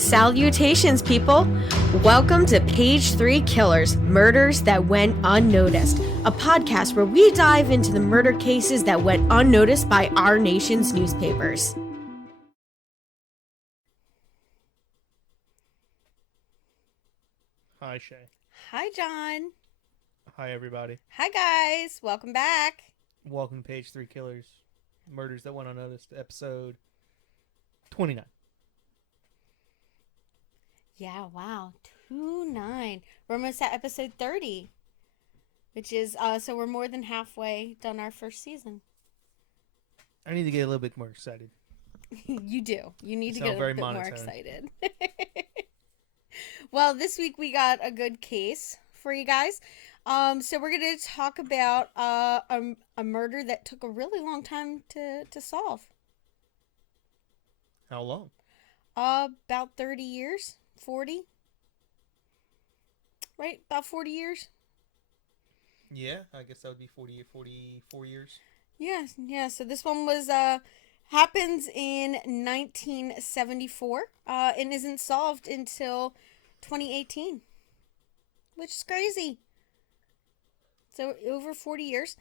Salutations, people! Welcome to Page 3 Killers, Murders That Went Unnoticed, a podcast where we dive into the murder cases that went unnoticed by our nation's newspapers. Hi, Shay. Hi, John. Hi, everybody. Hi, guys. Welcome back. Welcome to Page 3 Killers, Murders That Went Unnoticed, episode 29. Yeah, wow. 2-9. We're almost at episode 30, which is, so we're more than halfway done our first season. I need to get a little bit more excited. You do. You need to Sound get a very bit more monotone. excited. Well, this week we got a good case for you guys. So we're going to talk about a murder that took a really long time to solve. How long? About 30 years. 40? Right? About 40 years? Yeah, I guess that would be 44 years. Yeah. So this one was, happens in 1974, and isn't solved until 2018, which is crazy. So over 40 years.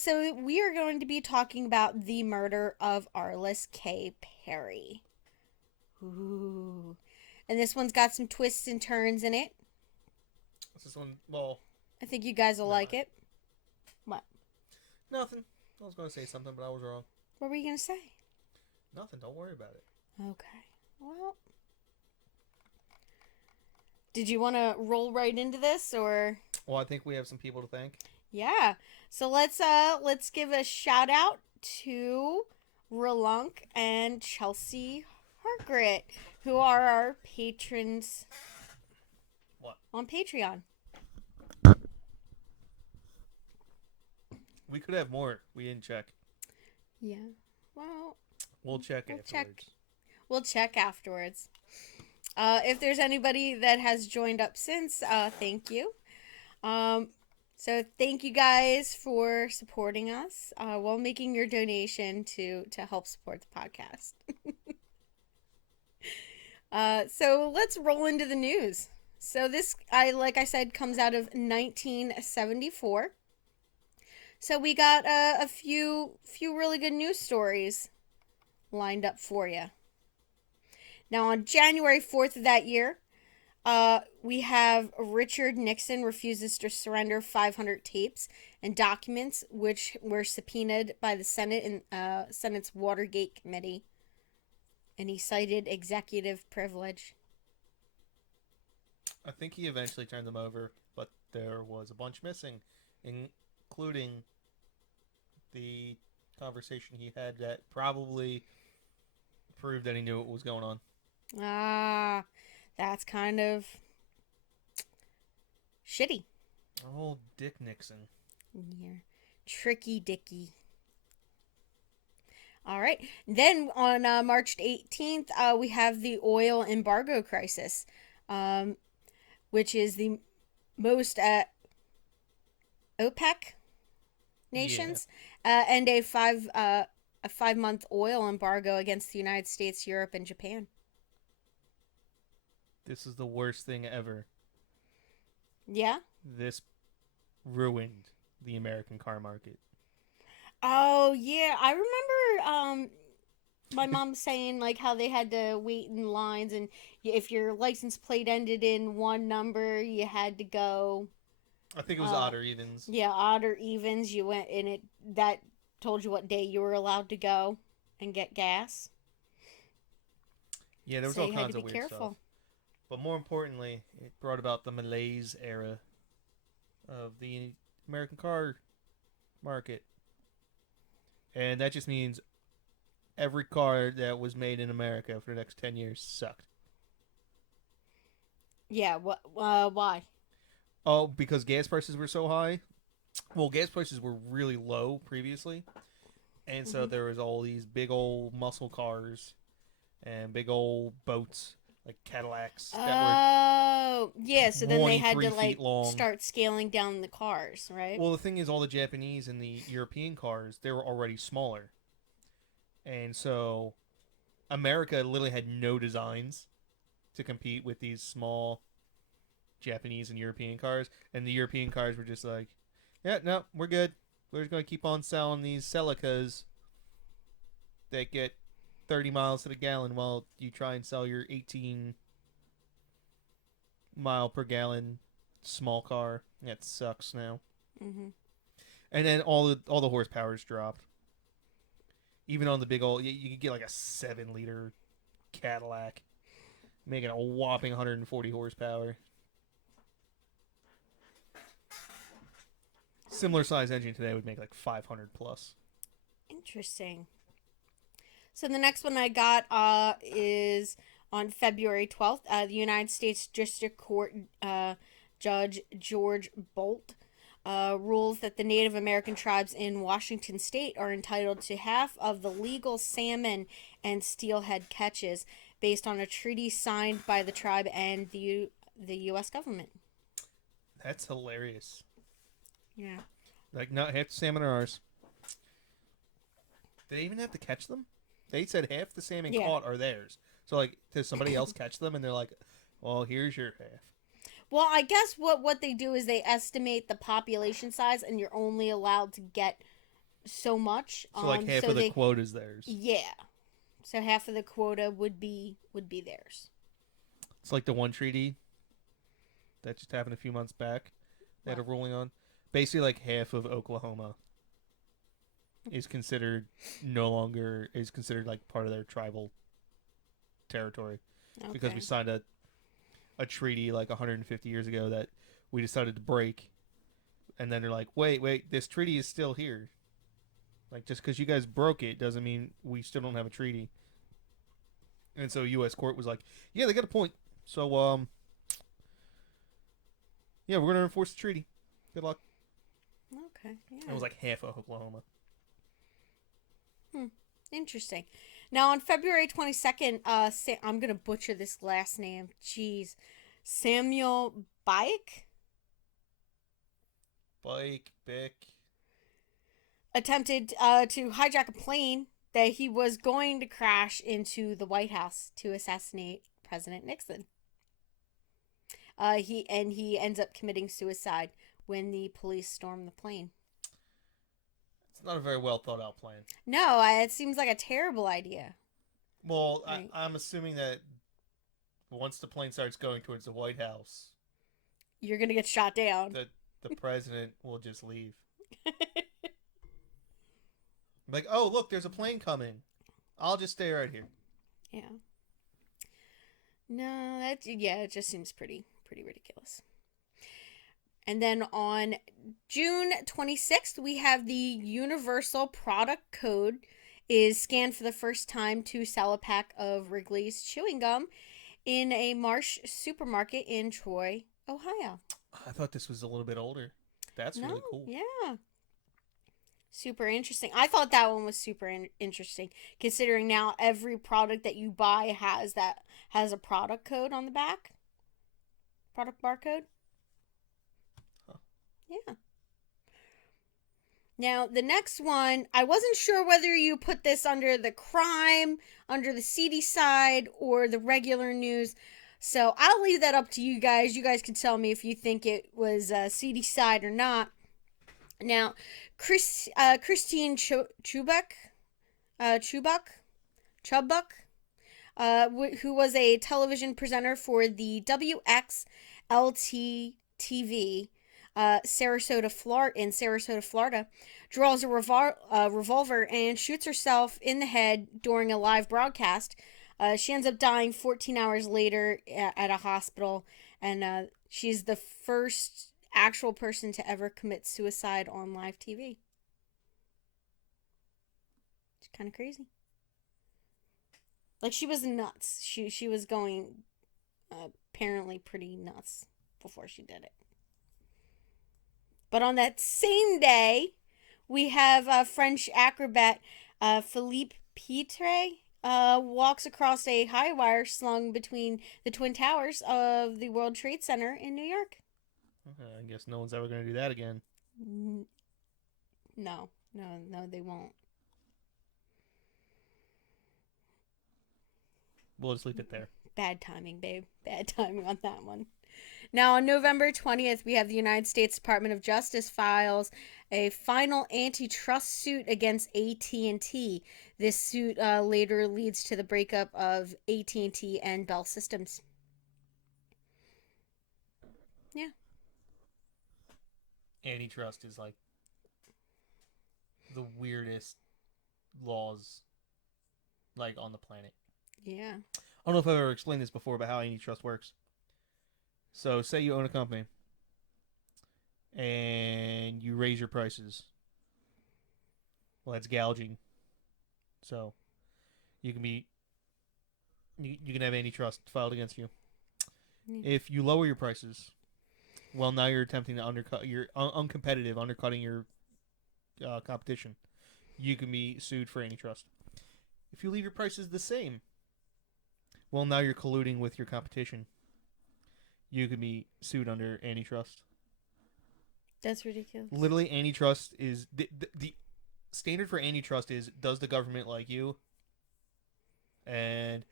So we are going to be talking about the murder of Arlis Kay Perry. Ooh. And this one's got some twists and turns in it. What's this one? Well, I think you guys will like it. What? nothing. I was going to say something, but I was wrong. What were you going to say? Nothing. Don't worry about it. Okay. Well, did you want to roll right into this, or? Well, I think we have some people to thank. Yeah. So let's give a shout out to Ralulk and Chelsea Hargrett, who are our patrons. What? On Patreon. We could have more. We didn't check. Yeah. Well, We'll check afterwards. We'll check afterwards. If there's anybody that has joined up since, thank you. So thank you guys for supporting us while making your donation to help support the podcast. So let's roll into the news. So this, like I said, comes out of 1974. So we got a few really good news stories lined up for you. Now on January 4th of that year, we have Richard Nixon refuses to surrender 500 tapes and documents which were subpoenaed by the Senate and Senate's Watergate Committee, and he cited executive privilege. I think he eventually turned them over, but there was a bunch missing, including the conversation he had that probably proved that he knew what was going on. Ah, that's kind of shitty. Oh, Dick Nixon. Yeah. Tricky Dicky. All right. Then on March 18th, we have the Oil Embargo Crisis, which is the most OPEC nations, and a 5-month oil embargo against the United States, Europe, and Japan. This is the worst thing ever. Yeah? This ruined the American car market. Oh, yeah. I remember my mom saying like how they had to wait in lines, and if your license plate ended in one number, you had to go. I think it was odd or evens. Yeah, odd or evens. You went in it. That told you what day you were allowed to go and get gas. Yeah, there was So all you had kinds to of be weird careful. stuff. But more importantly, it brought about the malaise era of the American car market. And that just means every car that was made in America for the next 10 years sucked. Yeah, why? Oh, because gas prices were so high? Well, gas prices were really low previously. And so there was all these big old muscle cars and big old boats, like Cadillacs, that Oh, yeah, so then they had 23 to like feet long. start scaling down the cars, right? Well, the thing is, all the Japanese and the European cars, they were already smaller. And so America literally had no designs. to compete with these small Japanese and European cars. And the European cars were just like, yeah, no, we're good. We're just going to keep on selling these Celicas that get 30 miles to the gallon while you try and sell your 18 mile per gallon small car. That sucks now. Mm-hmm. And then all the horsepower's dropped. Even on the big old, you could get like a 7-liter Cadillac, making a whopping 140 horsepower. Similar size engine today would make like 500 plus. Interesting. So the next one I got is on February 12th. The United States District Court Judge George Bolt rules that the Native American tribes in Washington state are entitled to half of the legal salmon and steelhead catches based on a treaty signed by the tribe and the U.S. government. That's hilarious. Yeah. Like, not half the salmon are ours. Did they even have to catch them? They said half the salmon caught are theirs. So, like, does somebody else catch them? And they're like, well, here's your half. Well, I guess what they do is they estimate the population size, and you're only allowed to get so much. So, like, half of the quota is theirs. Yeah. So half of the quota would be theirs. It's like the one treaty that just happened a few months back. They had a ruling on. Basically, like, half of Oklahoma is considered like part of their tribal territory. Okay. Because we signed a treaty like 150 years ago that we decided to break. And then they're like, wait, this treaty is still here. Like, just because you guys broke it doesn't mean we still don't have a treaty. And so U.S. court was like, yeah, they got a point. So, yeah, we're going to enforce the treaty. Good luck. Okay, yeah. It was like half of Oklahoma. Interesting. Now, on February 22nd, I'm going to butcher this last name. Jeez. Samuel Bick attempted to hijack a plane that he was going to crash into the White House to assassinate President Nixon. He ends up committing suicide when the police stormed the plane. It's not a very well thought out plan. No, it seems like a terrible idea. Well, right. I'm assuming that once the plane starts going towards the White House, you're going to get shot down. The president will just leave. Like, oh, look, there's a plane coming. I'll just stay right here. Yeah. No, it just seems pretty ridiculous. And then on June 26th, we have the Universal Product Code is scanned for the first time to sell a pack of Wrigley's chewing gum in a Marsh supermarket in Troy, Ohio. I thought this was a little bit older. That's really cool. Yeah. Super interesting. I thought that one was super interesting, considering now every product that you buy has a product code on the back. Product barcode. Huh. Yeah. Now, the next one, I wasn't sure whether you put this under the crime, under the seedy side, or the regular news. So I'll leave that up to you guys. You guys can tell me if you think it was seedy side or not. Now, Christine Chubbuck, who was a television presenter for the WXLT TV, Sarasota, Florida, draws a revolver and shoots herself in the head during a live broadcast. She ends up dying 14 hours later at a hospital, and she's the first actual person to ever commit suicide on live TV. It's kind of crazy. Like, she was nuts. She was going apparently pretty nuts before she did it. But on that same day, we have French acrobat Philippe Pitre walks across a high wire slung between the Twin Towers of the World Trade Center in New York. I guess no one's ever going to do that again. No, they won't. We'll just leave it there. Bad timing, babe. Bad timing on that one. Now, on November 20th, we have the United States Department of Justice files a final antitrust suit against AT&T. This suit later leads to the breakup of AT&T and Bell Systems. Yeah. Antitrust is like the weirdest laws like on the planet. Yeah. I don't know if I've ever explained this before about how antitrust works. So, say you own a company and you raise your prices. Well, that's gouging. So, you can be you can have antitrust filed against you. Yeah. If you lower your prices, well, now you're attempting to undercut. You're uncompetitive, undercutting your competition. You can be sued for antitrust. If you leave your prices the same, well, now you're colluding with your competition. You can be sued under antitrust. That's ridiculous. Literally, antitrust is the standard for antitrust is, does the government like you and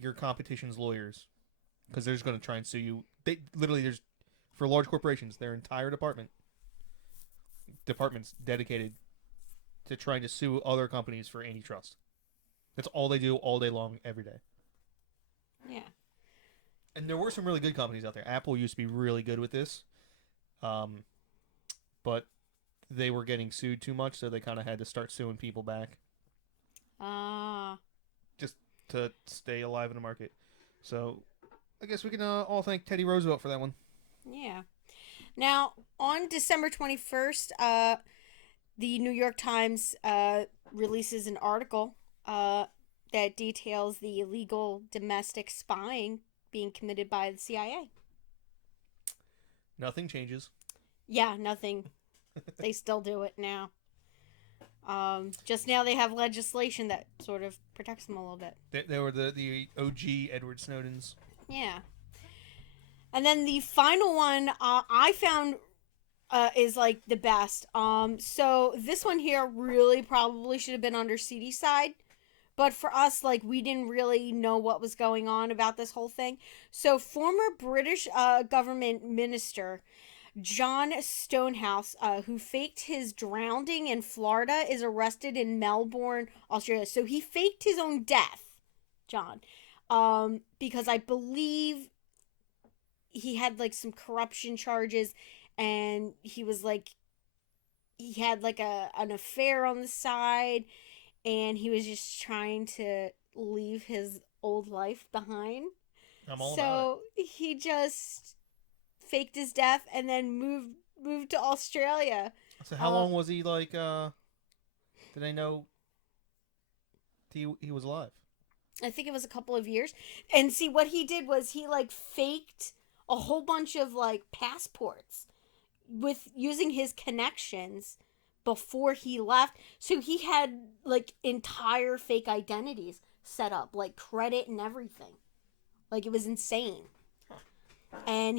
your competition's lawyers, because they're just going to try and sue you. They literally, there's, for large corporations, their entire departments dedicated to trying to sue other companies for antitrust. That's all they do all day long, every day. Yeah. And there were some really good companies out there. Apple used to be really good with this, but they were getting sued too much, so they kind of had to start suing people back. Just to stay alive in the market. So I guess we can all thank Teddy Roosevelt for that one. Yeah. Now, on December 21st, the New York Times releases an article that details the illegal domestic spying being committed by the CIA. Nothing changes. Yeah, nothing. They still do it now. Just now they have legislation that sort of protects them a little bit. They were the OG Edward Snowdens. Yeah. And then the final one I found is like the best. So this one here really probably should have been under CD side. But for us, like, we didn't really know what was going on about this whole thing. So former British government minister John Stonehouse, who faked his drowning in Florida, is arrested in Melbourne, Australia. So he faked his own death, John, because I believe he had like some corruption charges, and he had like an affair on the side, and he was just trying to leave his old life behind. I'm all about it. So he just faked his death and then moved to Australia. So how long was he like? Did they know he was alive? I think it was a couple of years. And see, what he did was he like faked a whole bunch of like passports with using his connections before he left. So he had like entire fake identities set up, like credit and everything. Like, it was insane. And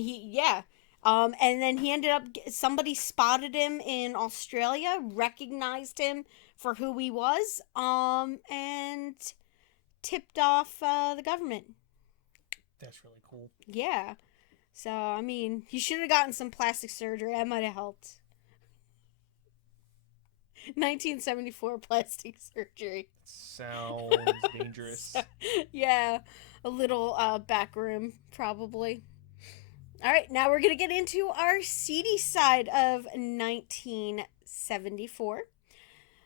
and then he ended up, somebody spotted him in Australia, recognized him for who he was, and tipped off the government. That's really cool. Yeah. So, I mean, he should have gotten some plastic surgery. That might have helped. 1974 plastic surgery. Sounds dangerous. Yeah, a little back room, probably. All right, now we're going to get into our seedy side of 1974.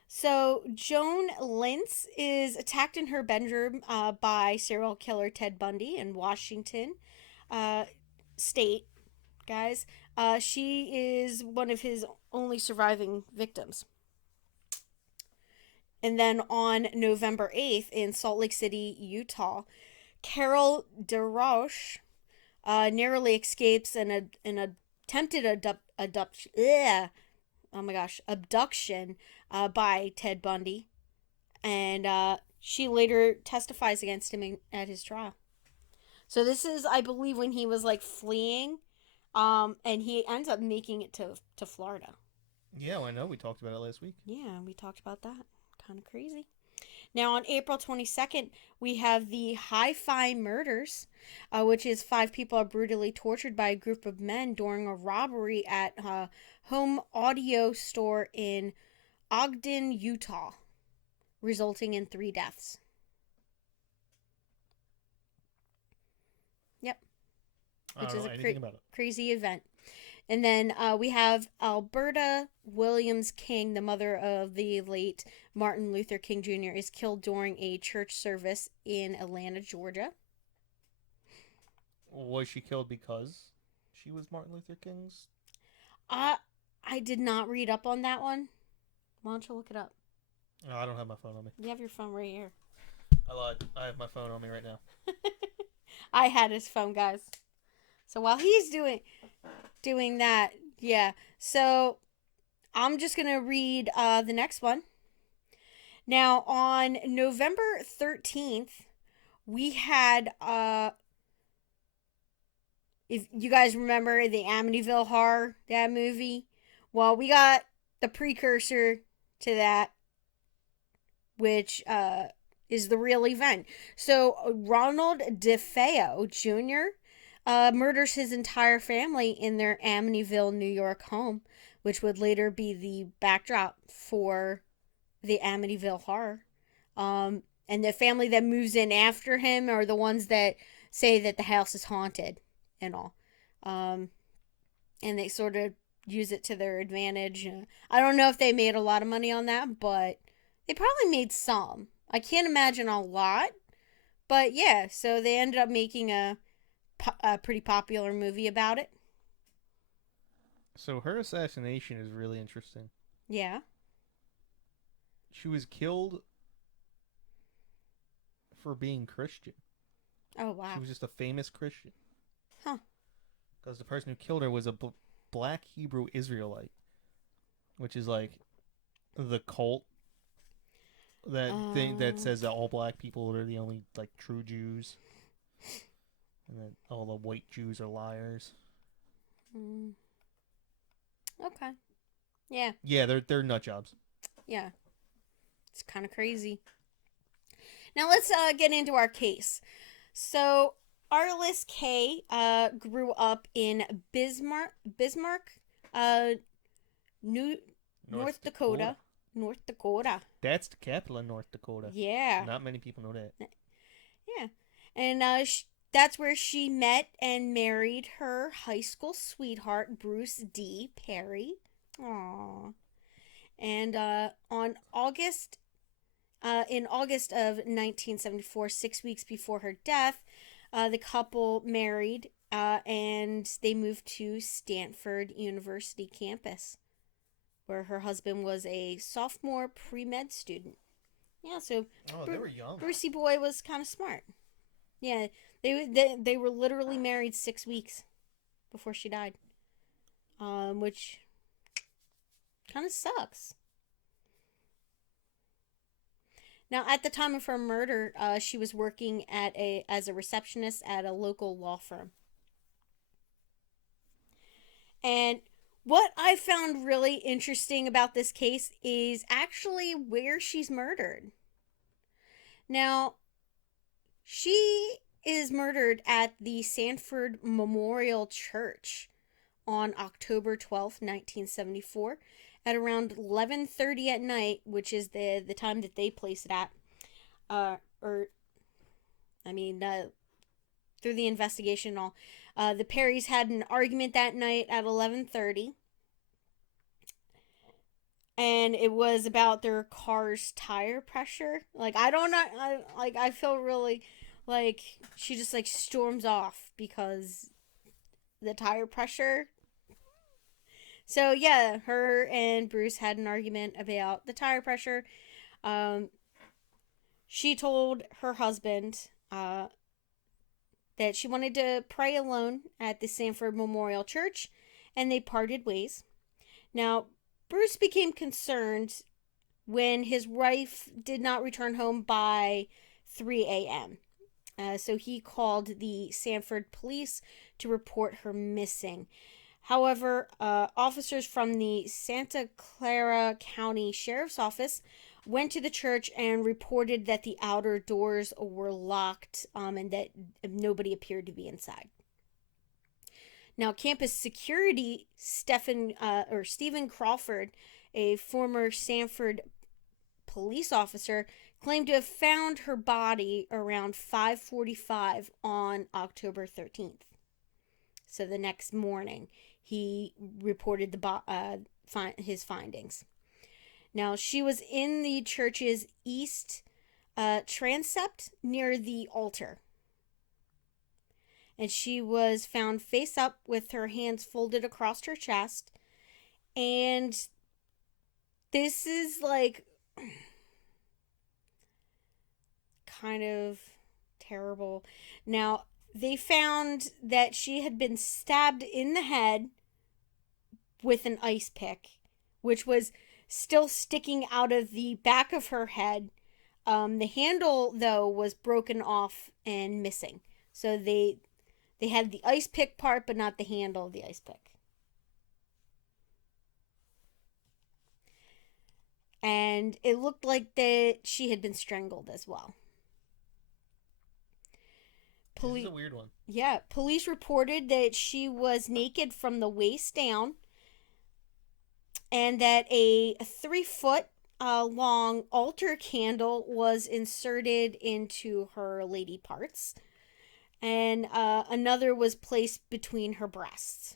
So, Joan Lynch is attacked in her bedroom by serial killer Ted Bundy in Washington State, guys. She is one of his only surviving victims. And then on November 8th in Salt Lake City, Utah, Carol DeRoche narrowly escapes an attempted abduction by Ted Bundy. And she later testifies against him at his trial. So this is, I believe, when he was like fleeing, and he ends up making it to Florida. Yeah, well, I know. We talked about it last week. Yeah, we talked about that. Kind of crazy. Now, on April 22nd, we have the Hi-Fi murders, which is 5 people are brutally tortured by a group of men during a robbery at a home audio store in Ogden, Utah, resulting in 3 deaths. Yep. I don't know anything about it. Crazy event. And then we have Alberta Williams King, the mother of the late Martin Luther King Jr., is killed during a church service in Atlanta, Georgia. Was she killed because she was Martin Luther King's? I did not read up on that one. Why don't you look it up? No, I don't have my phone on me. You have your phone right here. I lied. I have my phone on me right now. I had his phone, guys. So while he's doing that, yeah. So I'm just going to read the next one. Now, on November 13th, we had, if you guys remember the Amityville Horror, that movie, well, we got the precursor to that, which is the real event. So Ronald DeFeo Jr. Murders his entire family in their Amityville, New York home, which would later be the backdrop for the Amityville Horror. And the family that moves in after him are the ones that say that the house is haunted and all. And they sort of use it to their advantage. I don't know if they made a lot of money on that, but they probably made some. I can't imagine a lot. But yeah, so they ended up making a pretty popular movie about it. So her assassination is really interesting. Yeah. She was killed for being Christian. Oh, wow. She was just a famous Christian. Huh. Because the person who killed her was a black Hebrew Israelite, which is like the cult that thing that says that all black people are the only like true Jews, and that all the white Jews are liars. Okay. Yeah. Yeah, they're nut jobs. Yeah. It's kind of crazy. Now let's get into our case. So Arlis Kay grew up in Bismarck, North Dakota. North Dakota. That's the capital of North Dakota. Yeah. Not many people know that. Yeah. And that's where she met and married her high school sweetheart, Bruce D. Perry. Aww. And in August of 1974, 6 weeks before her death, the couple married and they moved to Stanford University campus, where her husband was a sophomore pre-med student. Yeah, so they were young. Brucey boy was kind of smart. Yeah, they were literally married 6 weeks before she died, which kind of sucks. Now, at the time of her murder, she was working as a receptionist at a local law firm. And what I found really interesting about this case is actually where she's murdered. Now, she is murdered at the Stanford Memorial Church on October 12th, 1974, at around 11:30 at night, which is the time that they place it at. Through the investigation and all. The Perrys had an argument that night at 11:30. And it was about their car's tire pressure. Like, I don't know. I feel really like she just like storms off because the tire pressure. So yeah, her and Bruce had an argument about the tire pressure. She told her husband that she wanted to pray alone at the Stanford Memorial Church, and they parted ways. Now, Bruce became concerned when his wife did not return home by 3 a.m. So he called the Stanford police to report her missing. However, officers from the Santa Clara County Sheriff's Office went to the church and reported that the outer doors were locked, and that nobody appeared to be inside. Now, campus security, Stephen Crawford, a former Stanford police officer, claimed to have found her body around 5:45 on October 13th. So the next morning, he reported his findings. Now, she was in the church's east transept near the altar. And she was found face up with her hands folded across her chest. And this is like kind of terrible. Now, they found that she had been stabbed in the head with an ice pick, which was still sticking out of the back of her head. The handle, though, was broken off and missing. So they had the ice pick part, but not the handle of the ice pick. And it looked like that she had been strangled as well. This is a weird one. Yeah, police reported that she was naked from the waist down, and that a 3-foot long altar candle was inserted into her lady parts, and another was placed between her breasts.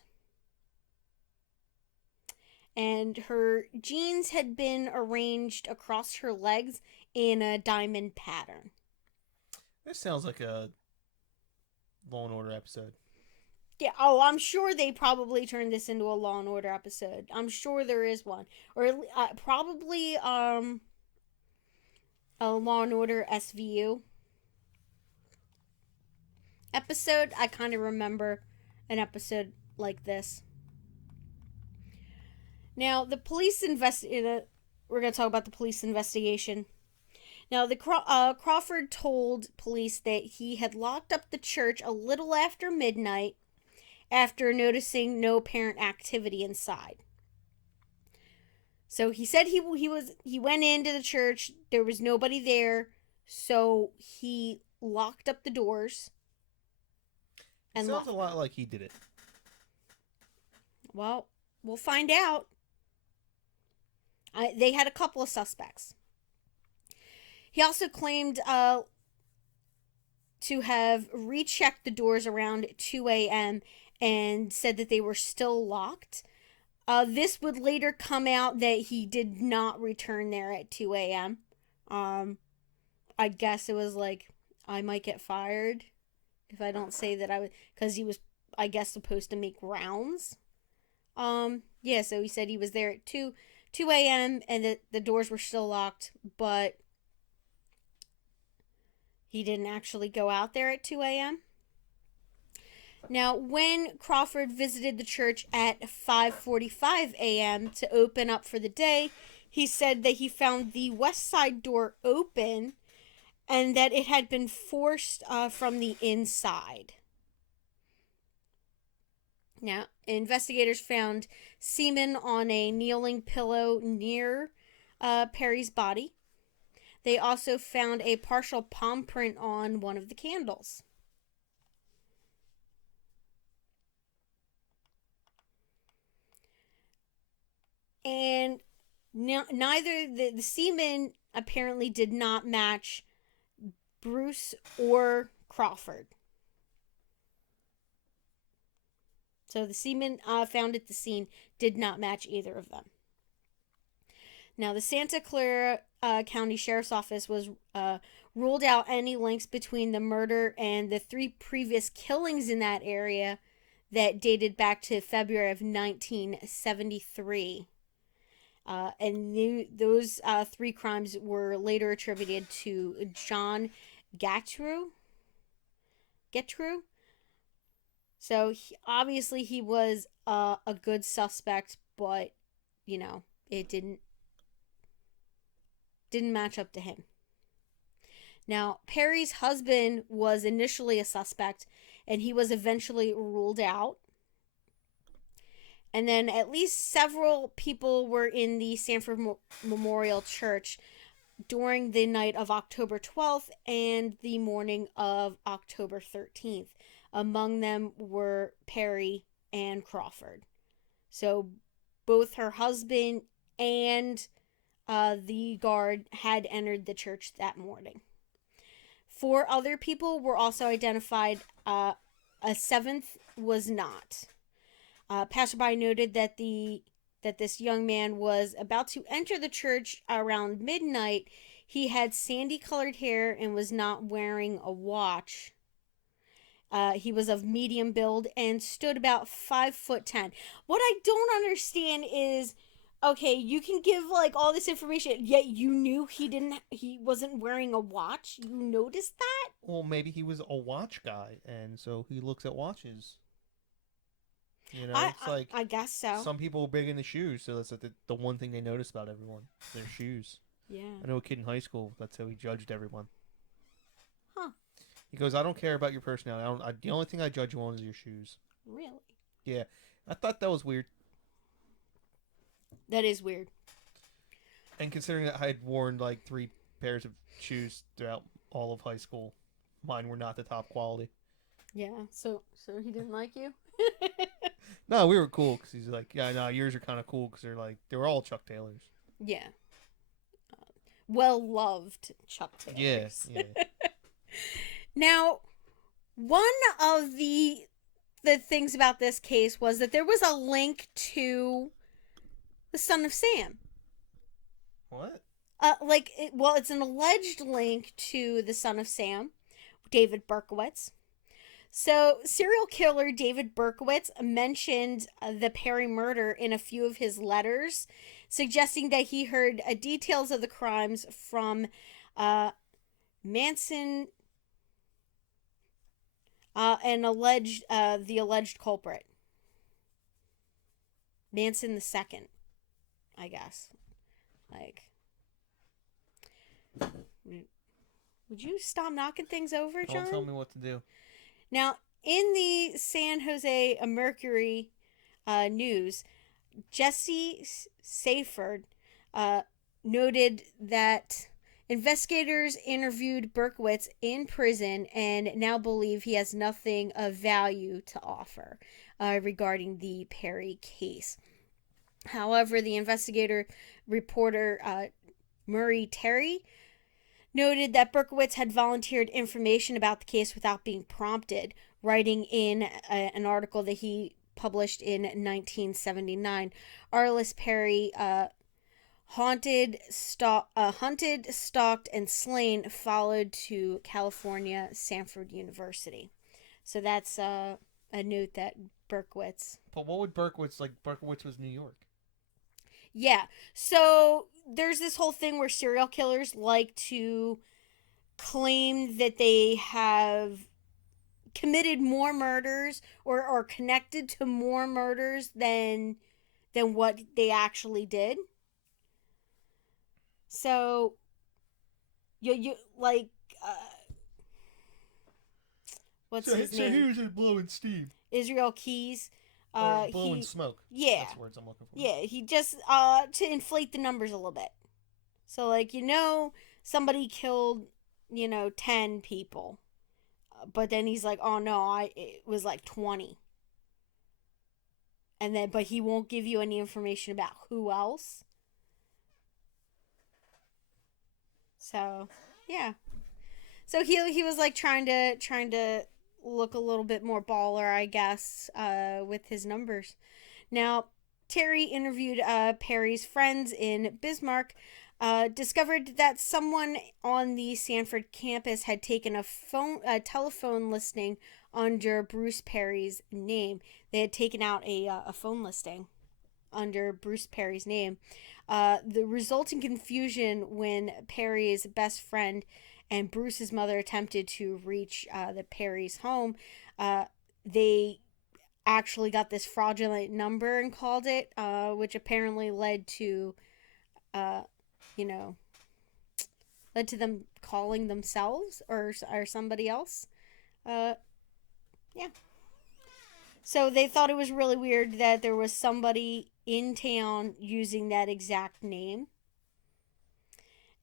And her jeans had been arranged across her legs in a diamond pattern. This sounds like a Law and Order episode. Yeah, oh, I'm sure they probably turned this into a Law and Order episode. I'm sure there is one. Or probably a Law and Order SVU episode. I kind of remember an episode like this. Now, the police we're going to talk about the police investigation. Now, Crawford told police that he had locked up the church a little after midnight after noticing no apparent activity inside. So he said he went into the church, there was nobody there, so he locked up the doors. And sounds a lot like he did it. Well, we'll find out. They had a couple of suspects. He also claimed to have rechecked the doors around 2 a.m. and said that they were still locked. This would later come out that he did not return there at 2 a.m. I guess it was like, I might get fired if I don't say that I would, because he was, I guess, supposed to make rounds. Yeah, so he said he was there at 2 a.m. and that the doors were still locked, but he didn't actually go out there at 2 a.m. Now, when Crawford visited the church at 5:45 a.m. to open up for the day, he said that he found the west side door open and that it had been forced from the inside. Now, investigators found semen on a kneeling pillow near Perry's body. They also found a partial palm print on one of the candles. And neither the semen apparently did not match Bruce or Crawford. So the semen found at the scene did not match either of them. Now, the Santa Clara County Sheriff's Office was ruled out any links between the murder and the 3 previous killings in that area that dated back to February of 1973. And those 3 crimes were later attributed to John Gattru. So obviously he was a good suspect, but it didn't match up to him. Now, Perry's husband was initially a suspect, and he was eventually ruled out. And then at least several people were in the Stanford Memorial Church during the night of October 12th and the morning of October 13th. Among them were Perry and Crawford. So both her husband and the guard had entered the church that morning. 4 other people were also identified. A 7th was not. Passerby noted that this young man was about to enter the church around midnight. He had sandy-colored hair and was not wearing a watch. He was of medium build and stood about 5'10". What I don't understand is, okay, you can give like all this information, yet you knew he wasn't wearing a watch. You noticed that? Well, maybe he was a watch guy, and so he looks at watches. You know, it's like I guess so. some people are big into shoes, so that's like the one thing they notice about everyone: their shoes. Yeah. I know a kid in high school. That's how he judged everyone. Huh. He goes, "I don't care about your personality. The only thing I judge you on is your shoes." Really? Yeah, I thought that was weird. That is weird. And considering that I had worn like 3 pairs of shoes throughout all of high school, mine were not the top quality. Yeah. So he didn't like you? No, we were cool because he's like, yeah, no, yours are kind of cool because they were all Chuck Taylors. Yeah. Well loved Chuck Taylors. Yeah. Now, one of the things about this case was that there was a link to the Son of Sam. What? It's an alleged link to the Son of Sam, David Berkowitz. So, serial killer David Berkowitz mentioned the Perry murder in a few of his letters, suggesting that he heard details of the crimes from Manson, the alleged culprit, Manson II, I guess. Like, would you stop knocking things over, John? Don't tell me what to do. Now, in the San Jose Mercury news, Jesse Seyfried noted that investigators interviewed Berkowitz in prison and now believe he has nothing of value to offer regarding the Perry case. However, the investigator reporter Murray Terry noted that Berkowitz had volunteered information about the case without being prompted, writing in an article that he published in 1979. Arlis Perry hunted, stalked, and slain followed to California Stanford University. So that's a note that Berkowitz. But what would Berkowitz like? Berkowitz was New York. Yeah. So there's this whole thing where serial killers like to claim that they have committed more murders or are connected to more murders than what they actually did. So you like what's his name? So he was just blowing steam. Israel Keys. Blowing smoke. Yeah. That's the words I'm looking for. Yeah, he just to inflate the numbers a little bit. So like, somebody killed, 10 people. But then he's like, "Oh no, it was like 20." And then but he won't give you any information about who else. So, yeah. So he was like trying to look a little bit more baller, I guess, with his numbers. Now, Terry interviewed Perry's friends in Bismarck, discovered that someone on the Stanford campus had taken a telephone listing under Bruce Perry's name. They had taken out a phone listing under Bruce Perry's name. The resulting confusion when Perry's best friend and Bruce's mother attempted to reach the Perry's home, they actually got this fraudulent number and called it, which apparently led to them calling themselves or somebody else. Yeah. So they thought it was really weird that there was somebody in town using that exact name.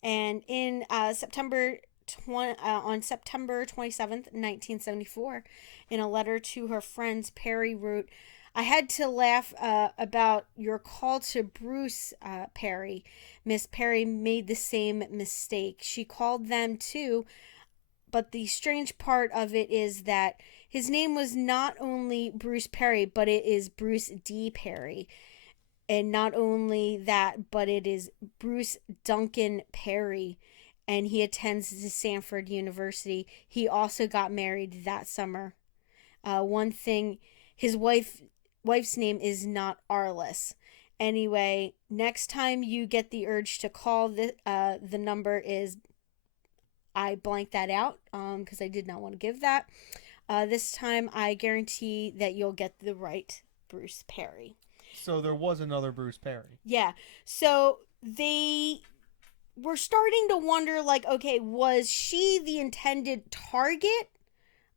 And in on September 27th, 1974, in a letter to her friends, Perry wrote, "I had to laugh about your call to Bruce Perry. Miss Perry made the same mistake. She called them too, but the strange part of it is that his name was not only Bruce Perry, but it is Bruce D. Perry. And not only that, but it is Bruce Duncan Perry, and he attends the Stanford University. He also got married that summer. One thing, his wife's name is not Arlis. Anyway, next time you get the urge to call, the number is, I blanked that out because I did not want to give that. This time, I guarantee that you'll get the right Bruce Perry." So there was another Bruce Perry. Yeah. So they were starting to wonder, like, okay, was she the intended target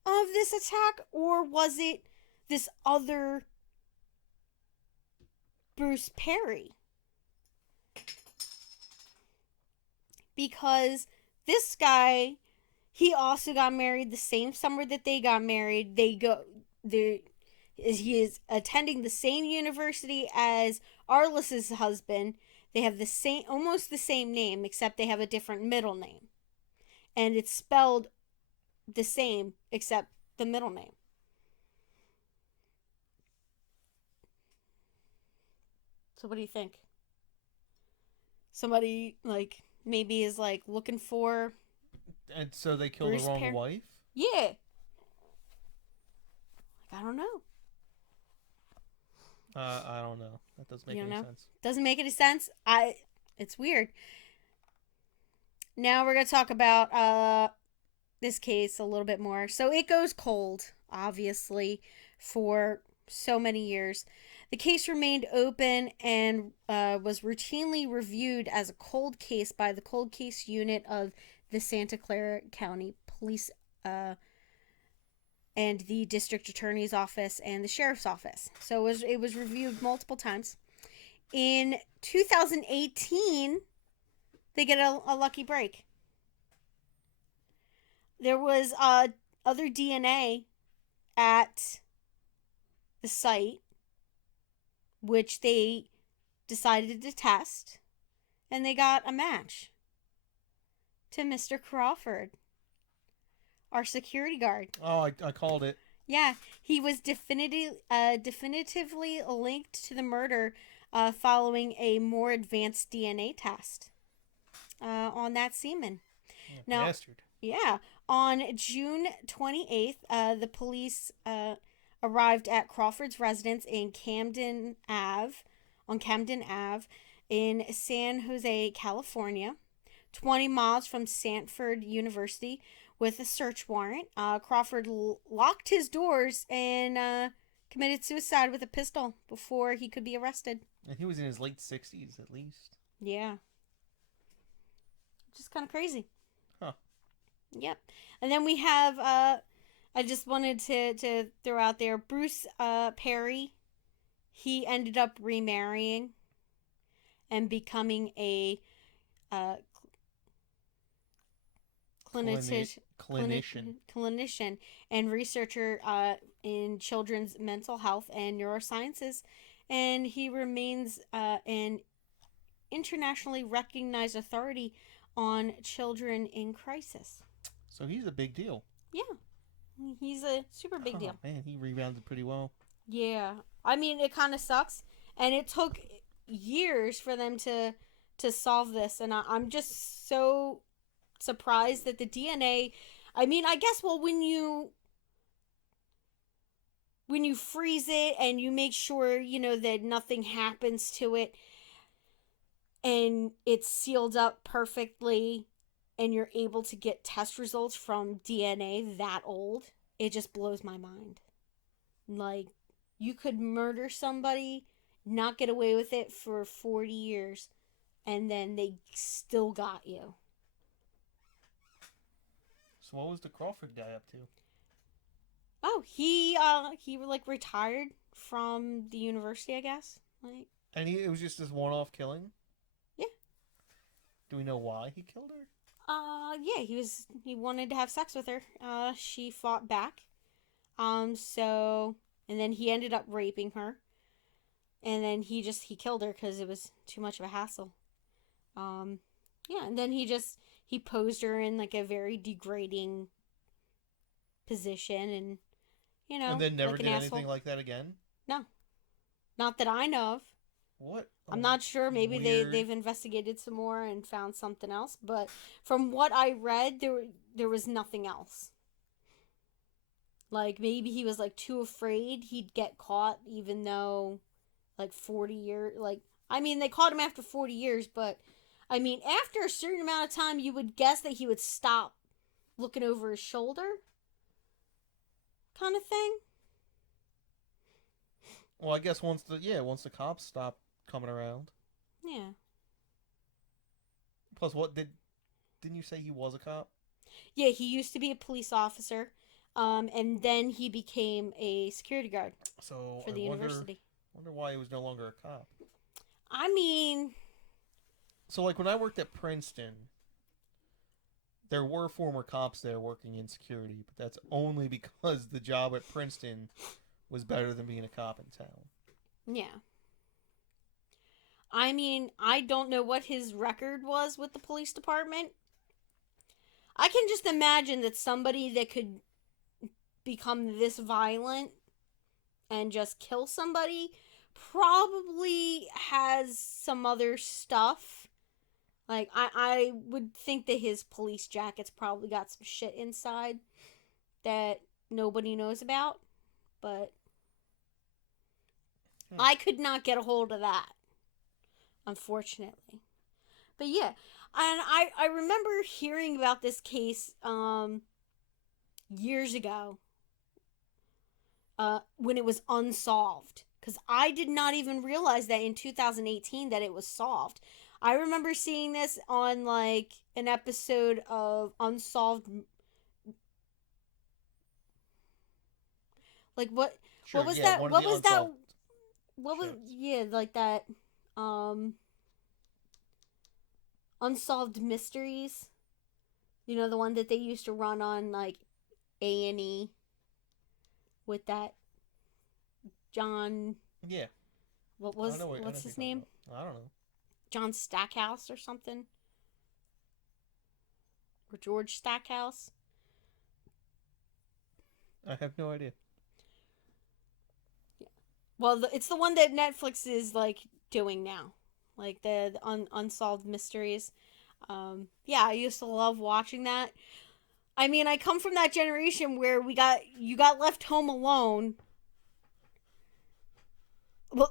of this attack, or was it this other Bruce Perry? Because this guy, he also got married the same summer that they got married. He is attending the same university as Arlis's husband. They have almost the same name, except they have a different middle name. And it's spelled the same, except the middle name. So what do you think? Somebody, like, maybe is, like, looking for... And so they killed Bruce the wrong wife? Yeah. I don't know. I don't know. That doesn't make any sense. Doesn't make any sense. It's weird. Now we're going to talk about this case a little bit more. So it goes cold, obviously, for so many years. The case remained open and was routinely reviewed as a cold case by the cold case unit of the Santa Clara County Police and the district attorney's office and the sheriff's office. So it was reviewed multiple times. In 2018, they get a lucky break. There was other DNA at the site, which they decided to test, and they got a match to Mr. Crawford, our security guard. Oh, I called it. Yeah, he was definitively linked to the murder following a more advanced DNA test on that semen. Oh, now, bastard. Yeah, on June 28th, the police arrived at Crawford's residence in Camden Ave in San Jose, California, 20 miles from Stanford University, with a search warrant. Crawford locked his doors and committed suicide with a pistol before he could be arrested. And he was in his late 60s, at least. Yeah. Just kind of crazy. Huh. Yep. And then we have, I just wanted to throw out there, Bruce Perry. He ended up remarrying and becoming a clinician and researcher in children's mental health and neurosciences, and he remains an internationally recognized authority on children in crisis. So he's a big deal. Yeah, he's a super big deal. Man, he rebounded pretty well. Yeah, I mean, it kind of sucks, and it took years for them to solve this, and I'm just so surprised that the DNA, I mean, I guess, well, when you freeze it and you make sure, that nothing happens to it and it's sealed up perfectly and you're able to get test results from DNA that old, it just blows my mind. Like, you could murder somebody, not get away with it for 40 years, and then they still got you. So what was the Crawford guy up to? Oh, he retired from the university, I guess. And it was just this one-off killing? Yeah. Do we know why he killed her? Yeah, he wanted to have sex with her. She fought back. And then he ended up raping her. And then he killed her because it was too much of a hassle. Yeah, and then he posed her in like a very degrading position, and And then never like an did asshole. anything like that again? No, not that I know of. What? I'm not sure. Maybe Weird. they've investigated some more and found something else. But from what I read, there was nothing else. Like maybe he was like too afraid he'd get caught, even though like 40 years. Like I mean, they caught him after 40 years, but I mean after a certain amount of time, you would guess that he would stop looking over his shoulder, kind of thing. Well, I guess once the cops stopped coming around. Yeah. Plus, didn't you say he was a cop? Yeah, he used to be a police officer, and then he became a security guard So for the university. Wonder why he was no longer a cop. I mean, So like when I worked at Princeton, there were former cops there working in security, but that's only because the job at Princeton was better than being a cop in town. yeah. I mean, I don't know what his record was with the police department. I can just imagine that somebody that could become this violent and just kill somebody probably has some other stuff. Like, I would think that his police jacket's probably got some shit inside that nobody knows about. But I could not get a hold of that, unfortunately. But yeah, and I remember hearing about this case years ago when it was unsolved, because I did not even realize that in 2018 that it was solved. I remember seeing this on like an episode of Unsolved. Like Sure, what was yeah, that? one of What the was that? unsolved What was shows. yeah, like that Unsolved Mysteries. You know, the one that they used to run on like A&E with that John, Yeah, I know what what's you're his talking name? about. I don't know. John Stackhouse or something? Or George Stackhouse? I have no idea. Yeah. Well, it's the one that Netflix is like doing now. Like the Unsolved Mysteries. Yeah, I used to love watching that. I mean, I come from that generation where you got left home alone. Well,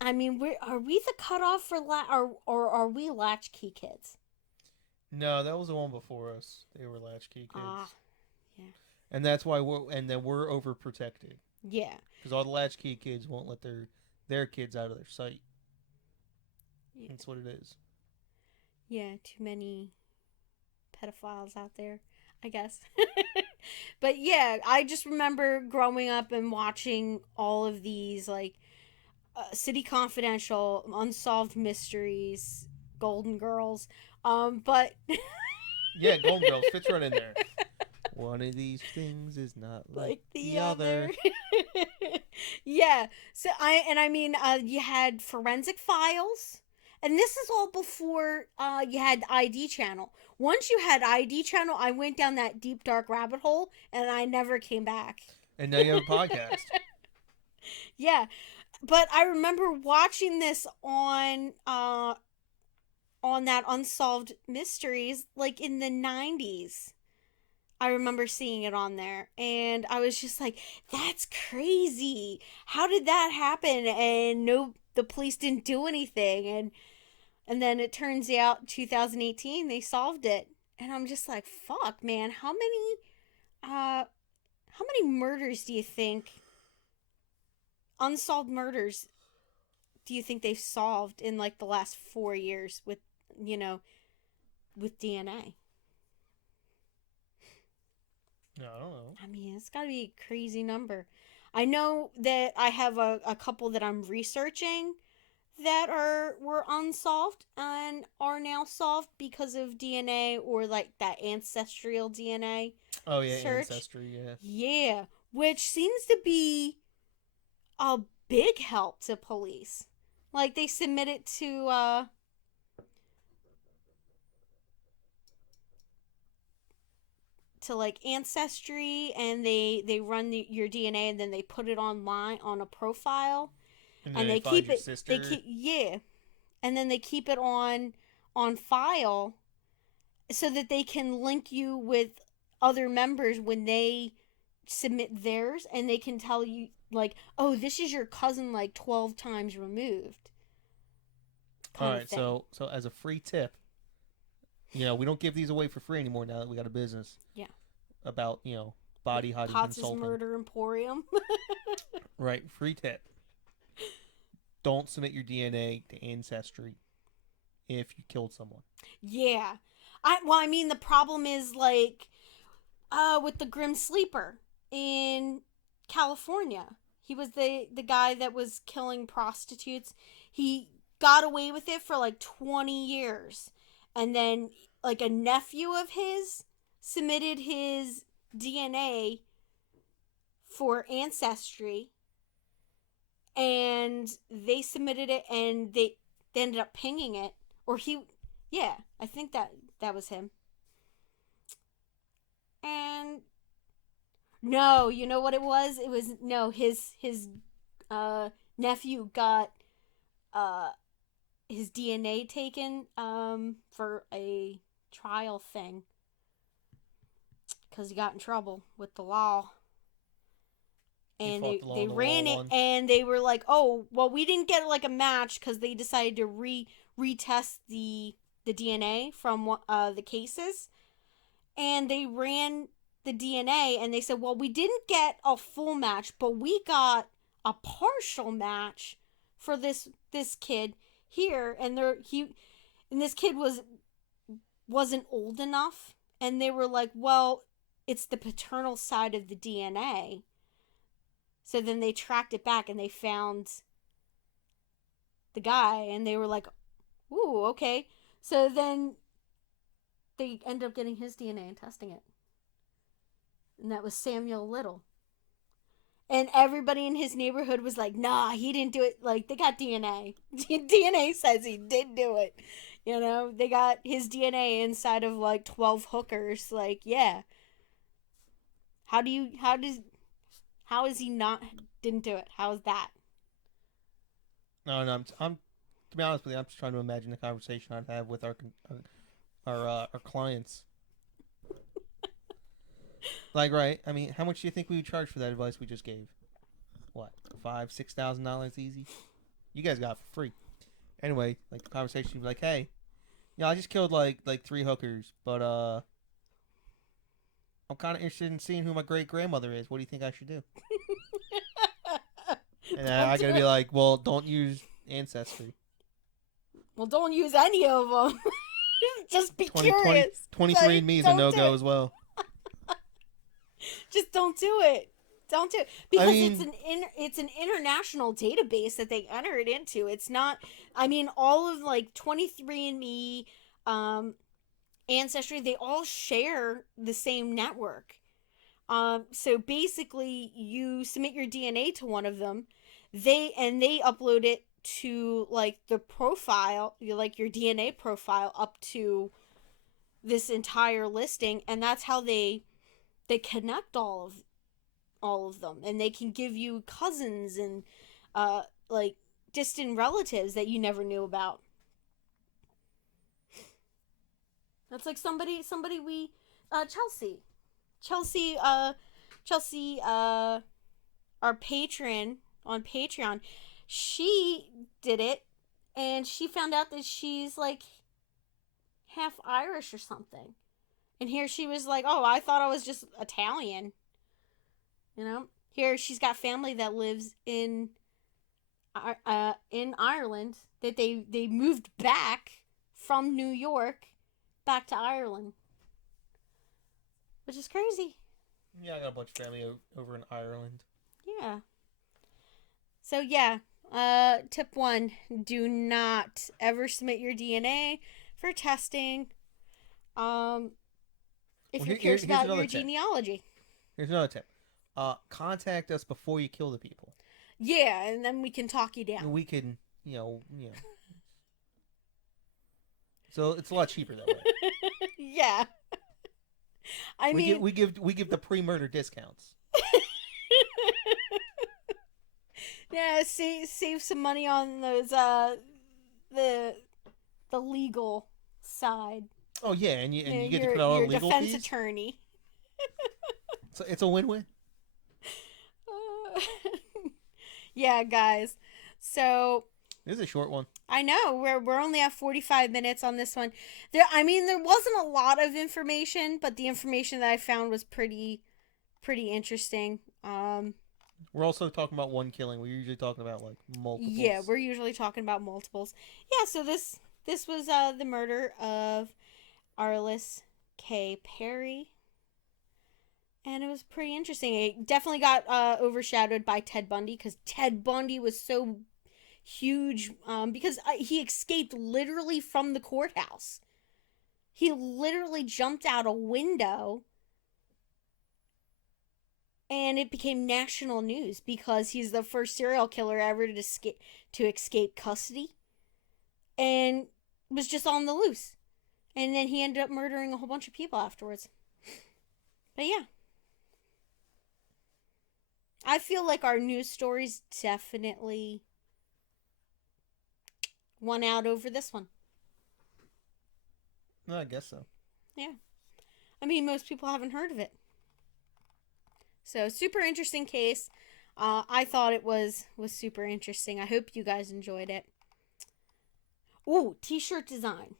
I mean, are we the cutoff for or are we latchkey kids? No, that was the one before us. They were latchkey kids, Yeah, and that's why we're overprotected yeah, because all the latchkey kids won't let their kids out of their sight. yeah, That's what it is. yeah. Too many pedophiles out there, I guess. But yeah, I just remember growing up and watching all of these like City Confidential, Unsolved Mysteries, Golden Girls. But Yeah, Golden Girls fits right in there. One of these things is not like the other. Yeah. So I mean, you had Forensic Files, and this is all before you had ID Channel. Once you had ID Channel, I went down that deep dark rabbit hole, and I never came back. And now you have a podcast. Yeah, but I remember watching this on that Unsolved Mysteries like in the 90s. I remember seeing it on there, and I was just like, that's crazy. How did that happen? And no, the police didn't do anything. And then it turns out 2018 they solved it. And I'm just like, fuck, man, how many murders do you think, unsolved murders do you think they've solved in like the last 4 years with, you know, with DNA? No, I don't know. I mean, it's got to be a crazy number. I know that I have a couple that I'm researching that were unsolved and are now solved because of DNA, or like that ancestral DNA Oh yeah, search. ancestry. Yeah. Yeah, which seems to be a big help to police. Like they submit it to like ancestry, and they run your DNA, and then they put it online on a profile, And then and they they find keep your it they sister. keep yeah, and then they keep it on file so that they can link you with other members when they submit theirs, and they can tell you like, oh, this is your cousin like 12 times removed, All kind of right. thing. So as a free tip, we don't give these away for free anymore now that we got a business Yeah. about body hiding Potts' consulting. Murder Emporium. Right. Free tip. Don't submit your DNA to ancestry if you killed someone. Yeah. I mean the problem is like with the Grim Sleeper in California. He was the guy that was killing prostitutes. He got away with it for like 20 years. And then like a nephew of his submitted his DNA for ancestry, and they submitted it, and they ended up pinging it, or he yeah, I think that was him. And no, you know what it was? It was no, his uh nephew got uh his DNA taken for a trial thing cuz he got in trouble with the law. He And fought the law they and the law ran it, won. and they were like, "Oh, well, we didn't get like a match cuz they decided to retest the DNA from the cases." And they ran the DNA, and they said, "Well, we didn't get a full match, but we got a partial match for this kid here." And this kid wasn't old enough, and they were like, "Well, it's the paternal side of the DNA." So then they tracked it back, and they found the guy, and they were like, "Ooh, okay." So then they ended up getting his DNA and testing it, and that was Samuel Little. And everybody in his neighborhood was like, "Nah, he didn't do it." Like they got DNA. DNA says he did do it. They got his DNA inside of like 12 hookers. Like, yeah. How do you? How is he not didn't do it? How is that? No, no. I'm to be honest with you, I'm just trying to imagine the conversation I'd have with our clients. Like, right? I mean, how much do you think we would charge for that advice we just gave? What, $5,000-$6,000 easy? You guys got it for free. Anyway, like the conversation would be like, hey, I just killed like three hookers, but I'm kind of interested in seeing who my great grandmother is. What do you think I should do? And Don't I do gotta be it. like, well, don't use ancestry. Well, don't use any of them. Just be 2020 curious. 23 Like, and me is a don't no do go it. as well. Just don't do it. Don't do it I because mean, it's an international database that they enter it into. It's not. I mean, all of like 23andMe, um, Ancestry, they all share the same network. So basically, you submit your DNA to one of them, they upload it to like the profile, like your DNA profile, up to this entire listing, and that's how they connect all of them, and they can give you cousins and uh like distant relatives that you never knew about. That's like somebody we Chelsea Chelsea our patron on Patreon, she did it, and she found out that she's like half Irish or something. And here she was like, "Oh, I thought I was just Italian." Here she's got family that lives in Ireland, that they moved back from New York back to Ireland, which is crazy. yeah, I got a bunch of family over in Ireland. Yeah. So yeah, Tip 1, do not ever submit your DNA for testing. If you're curious Here's about another your tip. genealogy. Here's another tip. Contact us before you kill the people. Yeah, and then we can talk you down. And we can, So it's a lot cheaper that way. Yeah. We give the pre-murder discounts. Yeah, save some money on those the legal side. Oh yeah, and you get to your put out all your legal defense fees. attorney. So it's a win-win. Yeah, guys. So this is a short one. I know we're only at 45 minutes on this one. There wasn't a lot of information, but the information that I found was pretty interesting. We're also talking about one killing. We're usually talking about like multiples. Yeah, we're usually talking about multiples. Yeah, so this was the murder of Arlis Kay Perry. And it was pretty interesting. It definitely got overshadowed by Ted Bundy because Ted Bundy was so huge because he escaped literally from the courthouse. He literally jumped out a window and it became national news because he's the first serial killer ever to escape custody and was just on the loose. And then he ended up murdering a whole bunch of people afterwards. But yeah. I feel like our news stories definitely won out over this one. No, I guess so. Yeah. I mean, most people haven't heard of it. So, super interesting case. I thought it was super interesting. I hope you guys enjoyed it. Ooh, t-shirt design.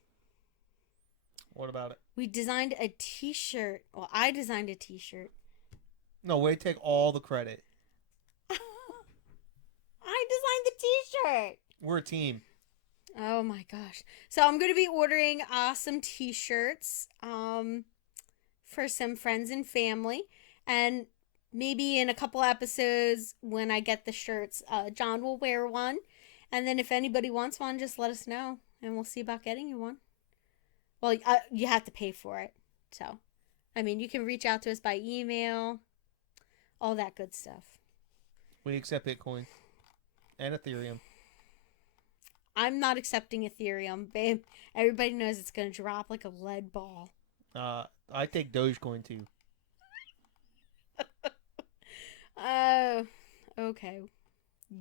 What about it? We designed a t-shirt. Well, I designed a t-shirt. No, wait, take all the credit. I designed the t-shirt. We're a team. Oh my gosh. So I'm going to be ordering some t-shirts for some friends and family. And maybe in a couple episodes when I get the shirts, John will wear one. And then if anybody wants one, just let us know. And we'll see about getting you one. Well, you have to pay for it. So, I mean, you can reach out to us by email. All that good stuff. We accept Bitcoin. And Ethereum. I'm not accepting Ethereum, babe. Everybody knows it's going to drop like a lead ball. I take Dogecoin too. Oh, okay.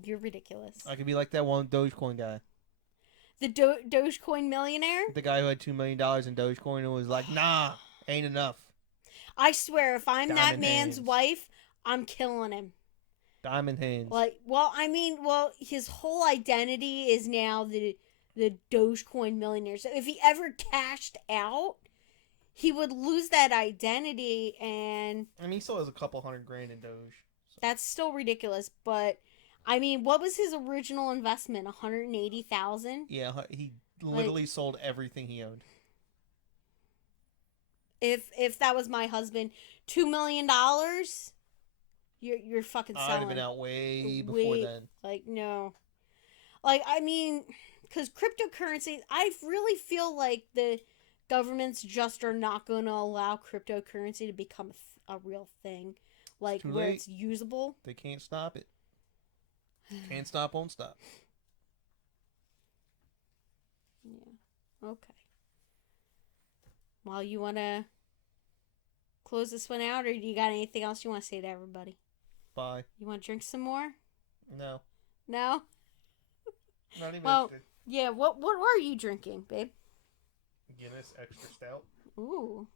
You're ridiculous. I could be like that one Dogecoin guy. The Dogecoin millionaire? The guy who had $2 million in Dogecoin and was like, nah, ain't enough. I swear, if I'm Diamond that man's hands. wife, I'm killing him. Diamond hands. His whole identity is now the Dogecoin millionaire. So if he ever cashed out, he would lose that identity, and I mean, he still has a couple $100,000 in Doge. So. that's still ridiculous. But I mean, what was his original investment? $180,000. Yeah, he literally sold everything he owned. If that was my husband, $2 million. You're fucking selling. I'd have been out way before then. Like, no. Like, I mean, because cryptocurrency, I really feel like the governments just are not going to allow cryptocurrency to become a real thing. Like, where it's usable. They can't stop it. Can't stop, won't stop. Yeah. Okay. Well, you want to close this one out, or do you got anything else you want to say to everybody? Bye. You want to drink some more? No. No? Not even interested. Yeah, what are you drinking, babe? Guinness Extra Stout. Ooh.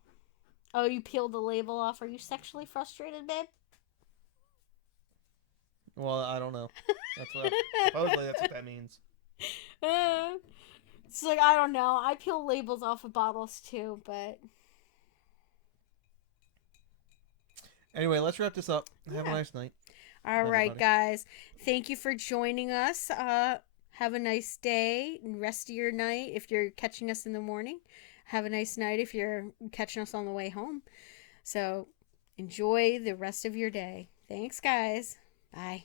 Oh, you peeled the label off. Are you sexually frustrated, babe? Well, I don't know. Supposedly that's what that means. It's like, I don't know. I peel labels off of bottles too, but... Anyway, let's wrap this up. Have a nice night. All right, guys. Thank you for joining us. Have a nice day and rest of your night if you're catching us in the morning. Have a nice night if you're catching us on the way home. So enjoy the rest of your day. Thanks, guys. Bye.